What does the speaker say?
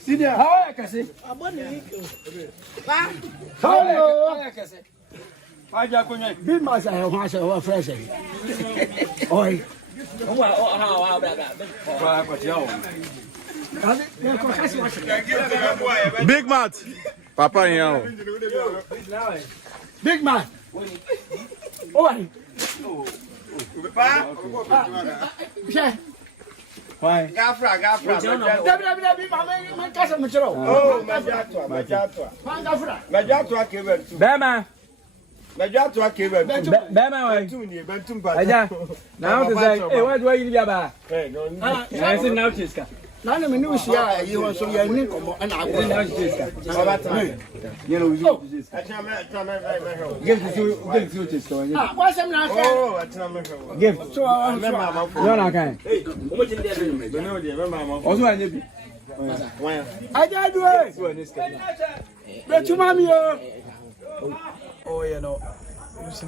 Senior, how are you? Big mass, I want to fresh. Oi. Big Matt. Papa, Big man. Oi. Why? Gafra. Oh, you know.